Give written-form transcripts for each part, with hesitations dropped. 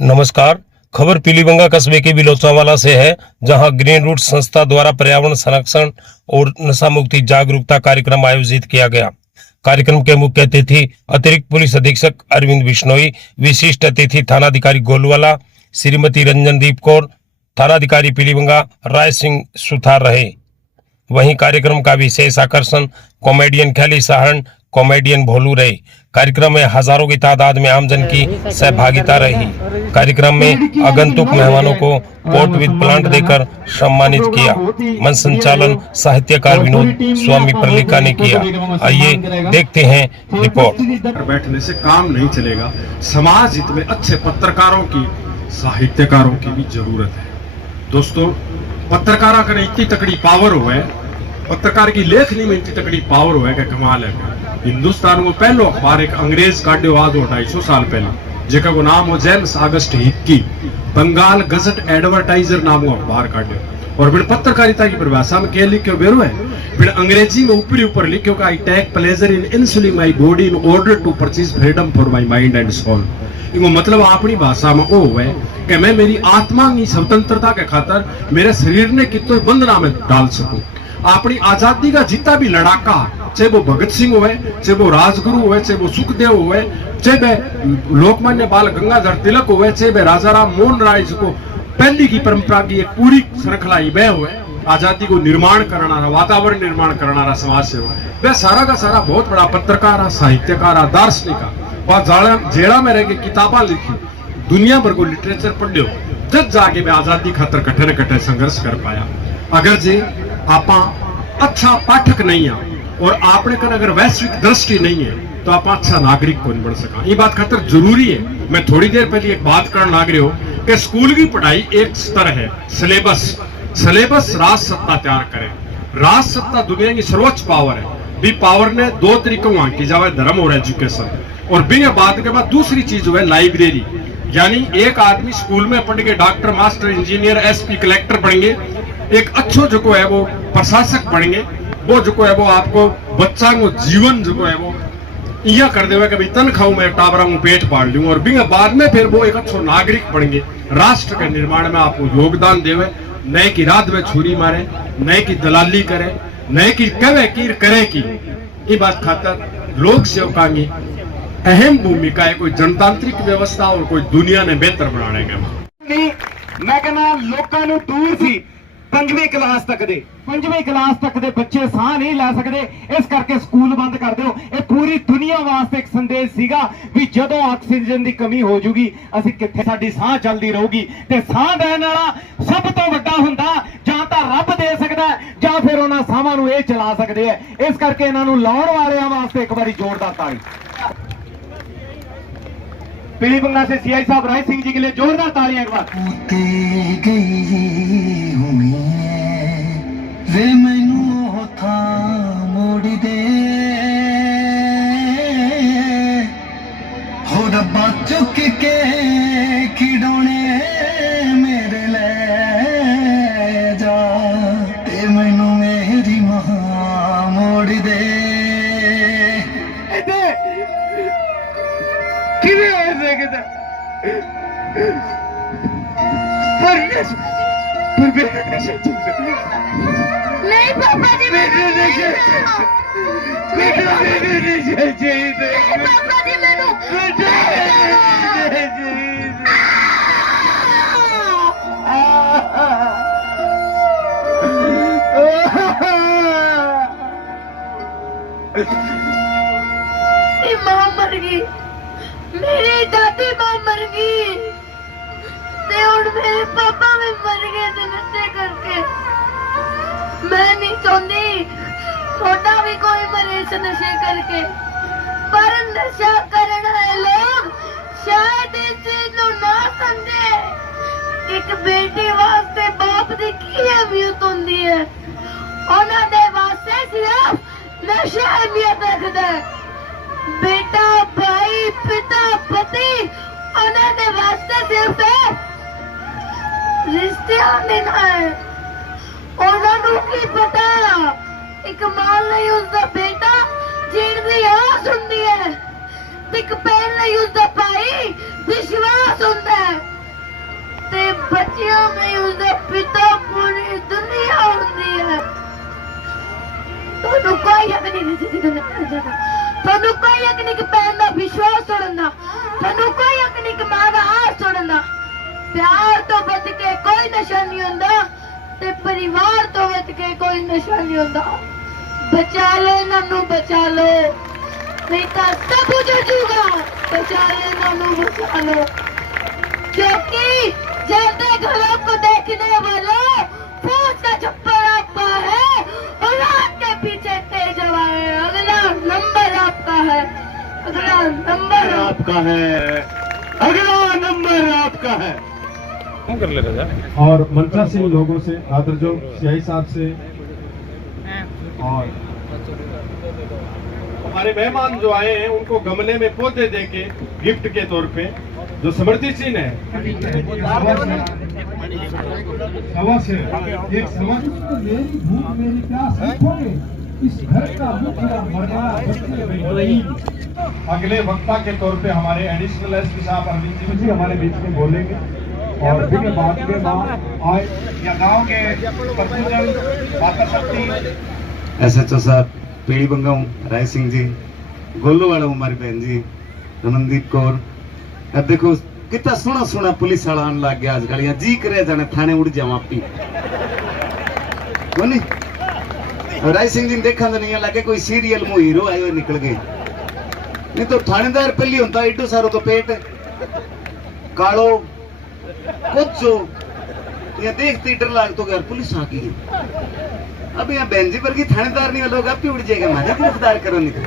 नमस्कार। खबर पीलीबंगा कस्बे के बिलोचावाला से है, जहां ग्रीन रूट संस्था द्वारा पर्यावरण संरक्षण और नशा मुक्ति जागरूकता कार्यक्रम आयोजित किया गया। कार्यक्रम के मुख्य अतिथि अतिरिक्त पुलिस अधीक्षक अरविंद बिश्नोई, विशिष्ट अतिथि थानाधिकारी गोलवाला श्रीमती रंजनदीप कौर, थानाधिकारी पीलीबंगा राय सिंह सुथार रहे। वहीं कार्यक्रम का विशेष आकर्षण कॉमेडियन ख्याली साहन कॉमेडियन भोलू रहे। कार्यक्रम में हजारों की तादाद में आमजन की सहभागिता रही। कार्यक्रम में आगंतुक मेहमानों को पोर्ट विद प्लांट देकर सम्मानित किया। मंच संचालन साहित्यकार विनोद स्वामी प्रलिका ने किया। आइए देखते हैं रिपोर्ट। बैठने से काम नहीं चलेगा। समाज हित में अच्छे पत्रकारों की, साहित्यकारों की भी जरूरत है। दोस्तों, पत्रकारा का इतनी तकड़ी पावर हुआ है, पत्रकार की लेखनी में इतनी तकड़ी पावर हुआ है कि कमाल है। हिंदुस्तान को पहलो अखबार एक अंग्रेज काढ़ो आज 250 साल पहले, जेका को नाम हो James August Hicky, Bengal Gazette Advertiser नाम को अखबार काढ़ो। और बिन पत्रकारिता की परिभाषा में क्या लिखो बेरो है, बिन अंग्रेजी में ऊपरी ऊपर लिखो का I take pleasure in insulting my body in order to purchase freedom for my mind and soul. इनको मतलब अपनी भाषा में वो है कि मैं मेरी आत्मा की स्वतंत्रता के खातर मेरे शरीर ने कितने बंधना में डाल सकूं। अपनी आजादी का जितना भी लड़ाका, चाहे वो भगत सिंह हुए, चाहे वो राजगुरु हुए, चाहे वो सुखदेव हुए, चाहे वे लोकमान्य बाल गंगाधर तिलक हुए, चाहे वे राजा राम मोहन राय को पहली की परंपरा की एक पूरी श्रृंखला वे हुए, आजादी को निर्माण करना, वातावरण निर्माण करना समाज से वह सारा का सारा बहुत बड़ा पत्रकार, साहित्यकार, दार्शनिक जेड़ा में रह के किताबा लिखी, दुनिया भर को लिटरेचर पढ़ लो, जब जाके मैं आजादी खातर कट्ठे न कट्ठे संघर्ष कर पाया। अगर जे आपा अच्छा पाठक नहीं है और आपने कर अगर वैश्विक दृष्टि नहीं है तो आप अच्छा नागरिक को नहीं बन सका। ये बात खातर जरूरी है। मैं थोड़ी देर पहले एक बात करने लग रही हूं कि स्कूल की पढ़ाई एक स्तर है, सिलेबस राज सत्ता तैयार करे। राज सत्ता दुनिया की सर्वोच्च पावर है। भी पावर ने दो तरीकों वहां की जावे, धर्म और एजुकेशन। और बिना बात के बाद दूसरी चीज है लाइब्रेरी, यानी एक आदमी स्कूल में पढ़ के doctor, master, engineer, SP, collector बनेंगे, एक अच्छो जो है वो प्रशासक बनेंगे, वो जो है वो आपको बच्चा को जीवन जो है वो यह कर देवे कि भाई तनखाऊ में टाबरा में पेट पाल लूं। और बिना बाद में फिर वो एक अच्छो नागरिक बनेंगे, राष्ट्र के निर्माण में आपको योगदान देवे, नए की रात में छुरी मारे, नए की दलाली करे, नए की कवे की करे की। ये बात खातर लोक सेवका की अहम भूमिका है, कोई जनतांत्रिक व्यवस्था और कोई दुनिया ने बेहतर बनाने का। मैं कहना लोगों को दूर सी पंजवीं क्लास तक दे बच्चे साह नहीं लै सकते, इस करके स्कूल बंद कर दो। ये पूरी दुनिया वास्ते एक संदेश सीगा भी जदों ऑक्सीजन की कमी हो जूगी असीं कित्थे साडी साह चलदी रहूगी। ते साह देण वाला सब तो वड्डा हुंदा जां तां रब दे सकदा जां फिर उन्हां साहां नूं इह चला सकदे आ। इस करके इन्हां नूं लाउण वालियां वास्ते एक बारी जोरदार ताली। पीलीबंगा से सीआई साहब राय सिंह जी के लिए जोरदार तालियां एक बार। वे मैनू था मोड़ी दे हो रब्बा चुक के खिडौने मेरे ले जा ते मैनू मेरी मां मोड़ दे। किवें हो सकदा नहीं पापा जी, पापा जी मां मर गई, मेरी दादी मां मर गई, मेरे पापा भी मर गए नशे करके। मैं नहीं चाहती छोटा भी कोई मरे इस नशे करके, पर नशा करने वाले लोग शायद इस चीज को ना समझे। एक बेटी वास्ते बाप की की अहमियत होती है, उन्होंने वास्ते सिर्फ नशा अहमियत रखता है। बेटा, भाई, पिता, पति, उन्होंने वास्ते सिर्फ रिश्ते देना है। उन्होंने की पता एक मां नहीं उसका बेटा जीण की आस होंदी है, एक भैन नहीं उसका भाई विश्वास होता है। ਬੱਚਿਆਂ में उसका पिता पूरी दुनिया होती है। ਤੁਹਾਨੂੰ ਕੋਈ ਹੱਕ ਨਹੀਂ ਨਸ਼ੇ ਦੀ ਦੁਨੀਆ ਕਰ ਜਾਣਾ, ਤੁਹਾਨੂੰ ਕੋਈ ਹੱਕ ਨਹੀਂ ਕਿ ਭੈਣ ਦਾ ਵਿਸ਼ਵਾਸ ਤੋੜਨ ਦਾ, ਤੁਹਾਨੂੰ ਕੋਈ ਹੱਕ ਨਹੀਂ ਕਿ ਮਾਂ ਦਾ ਆਸ ਤੋੜਨ ਦਾ। ਪਿਆਰ ਤੋਂ ਵੱਧ ਕੇ ਕੋਈ ਨਸ਼ਾ ਨਹੀਂ ਹੁੰਦਾ ਤੇ ਪਰਿਵਾਰ ਤੋਂ ਵੱਧ ਕੇ ਕੋਈ ਨਸ਼ਾ ਨਹੀਂ ਹੁੰਦਾ। ਬਚਾ ਲਓ ਇਹਨਾਂ ਨੂੰ, ਬਚਾ ਲਓ, नहीं तो सब उजड़ जाएगा। बचा लेना नो, बचा लो, क्योंकि जलते घरों को देखने वालों फौज का छप्पर आपका है और रात के पीछे तेज हवाएं। अगला नंबर आपका है, अगला नंबर आपका है, अगला नंबर आपका है। कर ले राजा। और मंत्रा सिंह लोगों से आदर जो सियाही साहब से और हमारे मेहमान जो आए हैं उनको गमले में पौधे देके गिफ्ट के तौर पे जो समृद्धि सिंह है सवा से एक सवा मेरी भूख मेरी प्यास लिखोगे इस घर का मुखिया मरना अगले वक्ता के तौर पे हमारे एडिशनल एसपी साहब अरविंद सिंह जी हमारे बीच में बोलेंगे और फिर बाद में आए या गाँव के प्रबंधन माता शक्ति SHO साहब पीड़ी बंगा हूँ, राय सिंह जी गोलू वाला हूँ, हमारी बहन जी रमनदीप कौर। अब देखो कितना सोना सोना पुलिस वाला आने लग गया आजकल, यहाँ जी करे जाने थाने उड़ जाओ आप ही बोनी। और राय सिंह जी ने देखा तो नहीं लगे कोई सीरियल में हीरो आयो निकल गए, नहीं तो थानेदार पहली होता एडो सारो तो पेट कालो कुछ यहाँ देखते डर लाग तो यार पुलिस आ गई है। अब यहाँ बहन जी पर की थानेदार नहीं लोग आप उड़ जाएगा, मारे गिरफ्तार करो निकल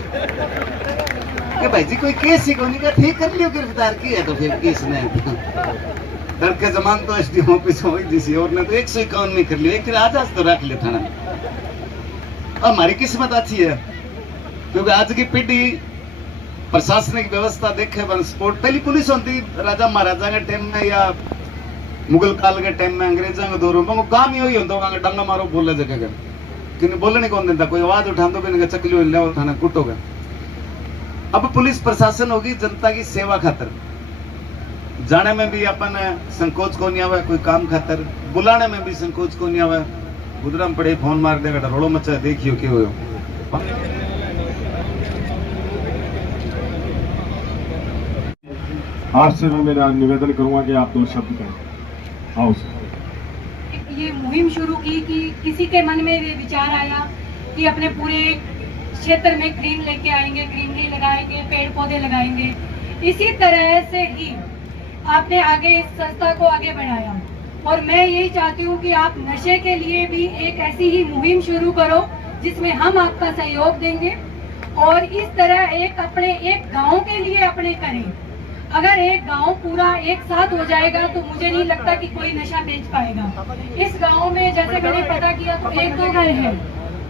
के भाई जी कोई केस ही नहीं का ठीक कर लियो, गिरफ्तार किया तो फिर केस नहीं डर के जमान तो एसडी ऑफिस हो जिसी और ने तो 151 में कर लियो, एक आज तो रख लियो थाना। हमारी किस्मत अच्छी है क्योंकि आज की पीढ़ी प्रशासनिक व्यवस्था देखे बन स्पोर्ट पहली पुलिस होती राजा महाराजा के टाइम में या मुगल काल के टाइम में अंग्रेजों के दौर में काम ही वही होता है, डंगा मारो बोले जगह क्योंकि बोलने कौन देता, कोई आवाज उठा दो भी चकली ले थाना कुटोगा। अब पुलिस प्रशासन होगी जनता की सेवा खातर, जाने में भी अपन संकोच को नहीं आवा, कोई काम खातर बुलाने में भी संकोच को नहीं आवा। गुजराम पड़े फोन मार देगा रोड़ो मचा देखियो क्यों हो। आज से मैं मेरा निवेदन करूंगा कि आप 2 शब्द कहें। आओ सर। ये मुहिम शुरू की कि किसी के मन में ये विचार आया कि अपने पूरे क्षेत्र में ग्रीन लेके आएंगे, ग्रीनरी लगाएंगे, पेड़ पौधे लगाएंगे। इसी तरह से ही आपने आगे इस संस्था को आगे बढ़ाया और मैं यही चाहती हूँ कि आप नशे के लिए भी एक ऐसी ही मुहिम शुरू करो जिसमें हम आपका सहयोग देंगे और इस तरह एक गांव के लिए अपने करें। अगर एक गांव पूरा एक साथ हो जाएगा तो मुझे नहीं लगता कि कोई नशा बेच पाएगा। इस गांव में जैसे मैंने पता किया तो 1-2 घर हैं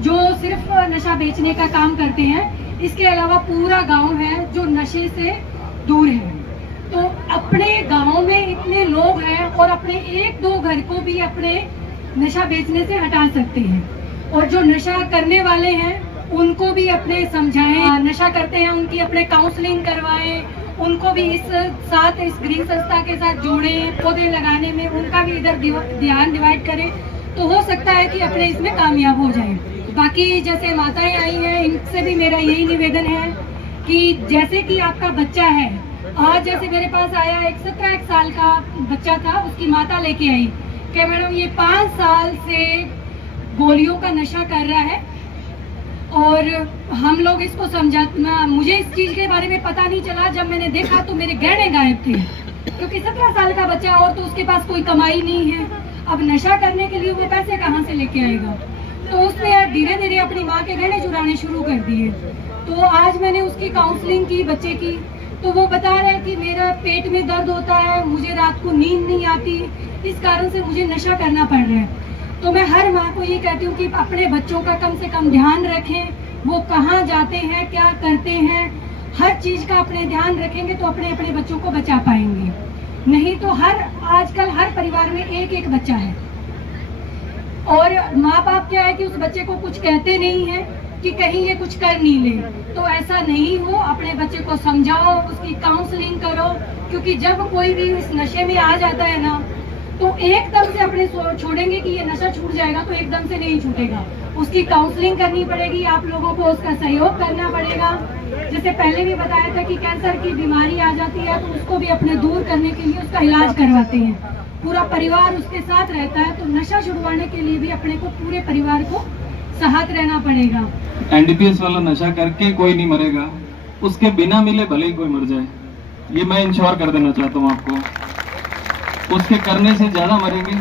जो सिर्फ नशा बेचने का काम करते हैं, इसके अलावा पूरा गांव है जो नशे से दूर है। तो अपने गांव में इतने लोग हैं और अपने 1-2 घर को भी अपने नशा बेचने से हटा सकते हैं और जो नशा करने वाले हैं उनको भी अपने समझाएं, नशा करते हैं उनकी अपने काउंसलिंग करवाएं, उनको भी इस ग्रीन संस्था के साथ जोड़ें, पौधे लगाने में उनका भी इधर ध्यान डिवाइड करें तो हो सकता है कि अपने इसमें कामयाब हो जाए। बाकी जैसे माताएं आई हैं इनसे भी मेरा यही निवेदन है कि जैसे कि आपका बच्चा है, आज जैसे मेरे पास आया एक 17 साल का बच्चा था, उसकी माता लेके आई कि मैडम ये 5 साल से गोलियों का नशा कर रहा है और हम लोग इसको समझाना, मुझे इस चीज के बारे में पता नहीं चला, जब मैंने देखा तो मेरे गहने गायब थे क्योंकि 17 साल का बच्चा और तो उसके पास कोई कमाई नहीं है, अब नशा करने के लिए वो पैसे कहाँ से लेके आएगा। तो उसने धीरे धीरे अपनी माँ के गहने चुराने शुरू कर दिए। तो आज मैंने उसकी काउंसलिंग की बच्चे की, तो वो बता रहे हैं कि मेरा पेट में दर्द होता है, मुझे रात को नींद नहीं आती, इस कारण से मुझे नशा करना पड़ रहा है। तो मैं हर माँ को ये कहती हूँ कि अपने बच्चों का कम से कम ध्यान रखें, वो कहाँ जाते हैं, क्या करते हैं, हर चीज का अपने ध्यान रखेंगे तो अपने अपने बच्चों को बचा पाएंगे। नहीं तो आजकल हर परिवार में एक बच्चा है और माँ बाप क्या है कि उस बच्चे को कुछ कहते नहीं है कि कहीं ये कुछ कर नहीं ले। तो ऐसा नहीं हो, अपने बच्चे को समझाओ, उसकी काउंसलिंग करो, क्योंकि जब कोई भी इस नशे में आ जाता है ना तो एकदम से अपने छोड़ेंगे कि ये नशा छूट जाएगा, तो एकदम से नहीं छूटेगा। उसकी काउंसलिंग करनी पड़ेगी, आप लोगों को उसका सहयोग करना पड़ेगा। जैसे पहले भी बताया था कि कैंसर की बीमारी आ जाती है तो उसको भी अपने दूर करने के लिए उसका इलाज करवाते हैं, पूरा परिवार उसके साथ रहता है। तो नशा छुड़वाने के लिए भी अपने को पूरे परिवार को साथ रहना पड़ेगा। एनडीपीएस वाला नशा करके कोई नहीं मरेगा, उसके बिना मिले भले ही कोई मर जाए, ये मैं इंश्योर कर देना चाहता हूँ आपको। उसके करने से ज्यादा मरेंगे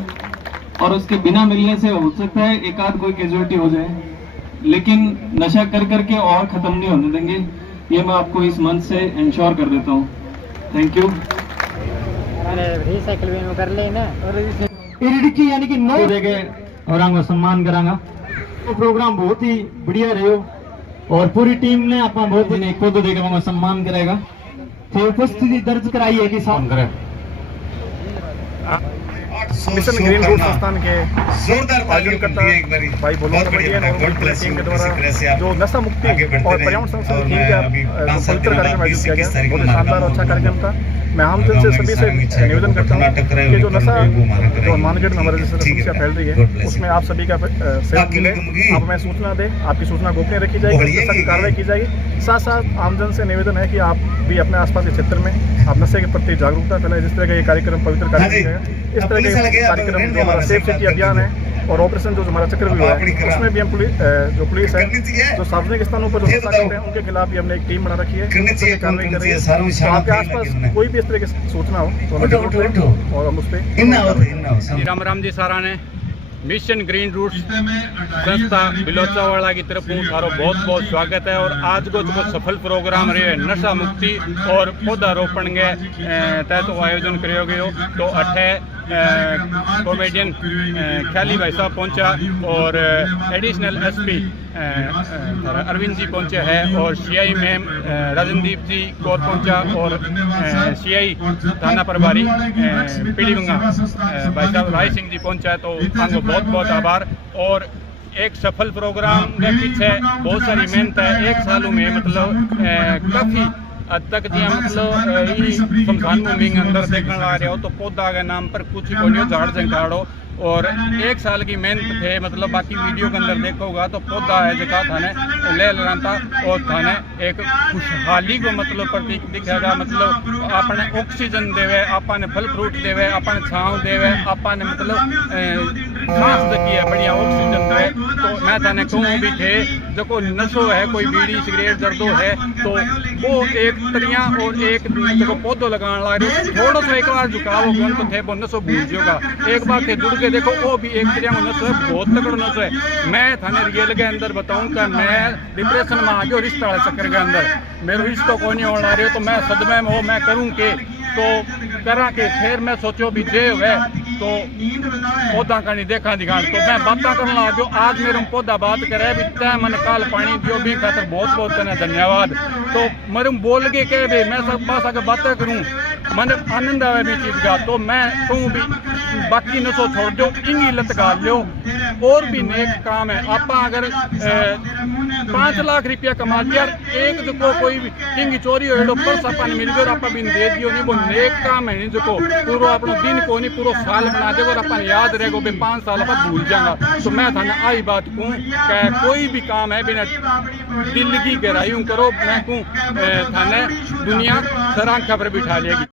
और उसके बिना मिलने से हो सकता है एक आध कोई कैजुअलिटी हो जाए, लेकिन नशा कर करके और खत्म नहीं होने देंगे, ये मैं आपको इस मंच से इंश्योर कर देता हूँ। Thank you. इरडिकी यानी कि नौ देगे और आपको सम्मान करांगा। तो प्रोग्राम बहुत ही बढ़िया रहो और पूरी टीम ने अपना बहुत ही पौधो देकर सम्मान करेगा। तो उपस्थिति दर्ज कराई है कि साथ करें। मिशन ग्रीन रूट संस्थान के आयोजनकर्ता भाई बोलोंग कमेडियन और उनकी टीम के द्वारा जो नशा मुक्ति और पर्यावरण संरक्षण थीम का पवित्र कार्यक्रम आयोजित किया गया, बहुत ही शानदार और अच्छा कार्यक्रम था। मैं आमजन से सभी से निवेदन करता हूँ कि जो नशा जो मार्केट में हमारे जैसे समस्या फैल रही है उसमें आप सभी का सहयोग मिले, आप हमें सूचना दें, आपकी सूचना गोपनीय रखी जाएगी, नशा की कार्रवाई की जाएगी। साथ साथ आमजन से निवेदन है कि आप भी अपने आसपास के क्षेत्र में आप नशे के प्रति जागरूकता फैलाएं। जिस तरह का ये कार्यक्रम पवित्र कार्यक्रम है, इस तरह के कार्यक्रम जो हमारा सेफ सिटी अभियान है और ऑपरेशन जो हमारा चक्र हुआ है उसमें भी हम जो पुलिस है जो सार्वजनिक स्थानों पर जो नशा करते हैं उनके खिलाफ भी हमने एक टीम बना रखी है, कार्रवाई कर रही है। तो आपके आसपास कोई भी इस तरह की सूचना हो तो हमें जरूर दें और हम उस पर राम राम जी सारा ने मिशन ग्रीन रूट संस्था बिलोचावाड़ा की तरफ थारो बहुत बहुत स्वागत है। और आज को जो सफल प्रोग्राम रहे नशा मुक्ति और पौधारोपण के तहत आयोजन करो गयो। तो अठे कॉमेडियन ख्याली भाई साहब पहुंचा और एडिशनल एसपी अरविंद जी पहुंचे हैं और सीआई मैम राजनदीप जी गौर पहुंचा और सीआई थाना प्रभारी पीलीबंगा भाई साहब राय सिंह जी पहुंचा। तो आपको बहुत बहुत आभार। और एक सफल प्रोग्राम के पीछे बहुत सारी मेहनत है, एक साल में मतलब काफ़ी हद तक जी मतलब शमशान भूमि के अंदर देखने ला रहे हो तो पौधा के नाम पर कुछ कोई झाड़ झंकाड़ो और एक साल की मेहनत थे। मतलब बाकी वीडियो के अंदर देखोगा तो पौधा है जगह थाने ले लगाता और थाने एक खुशहाली को मतलब प्रतीक दिखेगा। मतलब आपने ऑक्सीजन देवे, आपने फल फ्रूट देवे, आपने छाँव देवे, आपने मतलब सांस की है बढ़िया ऑक्सीजन देवे। तो मैं थाने कहूँ भी थे जो कोई नशो है, कोई बीड़ी सिगरेट दर्दो है तो वो एक तरिया और एक जो पौधो लगाने लग रहे हो थोड़ा सा एक बार झुकाव तो थे वो नशो भूल होगा, एक बार थे जुड़ के देखो वो भी एक तरिया नशो है, बहुत तगड़ा नशो है। मैं थाने रियल के अंदर बताऊं कि मैं डिप्रेशन में आ गया रिश्ता वाले चक्कर के अंदर, मेरे रिश्तों को नहीं होना रही हो तो मैं सदमे में हो मैं करूँ के तो करा के फिर मैं सोचो भी जे हुए तो पौधा का नहीं देखा दिखान तो मैं बातें करने लग गयो। आज मेरे पौधा बात करे भी तय मैंने काल पानी दियो भी खातर बहुत बहुत करना धन्यवाद। तो मेरे बोल के कह भी मैं सब पास आके बातें करूँ मैंने आनंद आवे भी चीज का तो मैं कहूँ भी बाकी नशो छोड़ दो इंगी लत गाल लो और भी नेक काम है। आप अगर 5 लाख रुपया कमा लिया एक जो कोई इंगी चोरी हो पर्स अपन मिल गयो आप भी दे दियो नहीं वो नेक काम है नहीं जो पूरा अपना दिन को नहीं पूरा साल बना देगा और अपन याद रहेगा भी 5 साल बाद भूल जाएगा। तो मैं थाने आई बात कहूँ कि कोई भी काम है बिना दिल की गहराई करो मैं कहूँ थाने दुनिया सरांखा पर बिठा लेगी।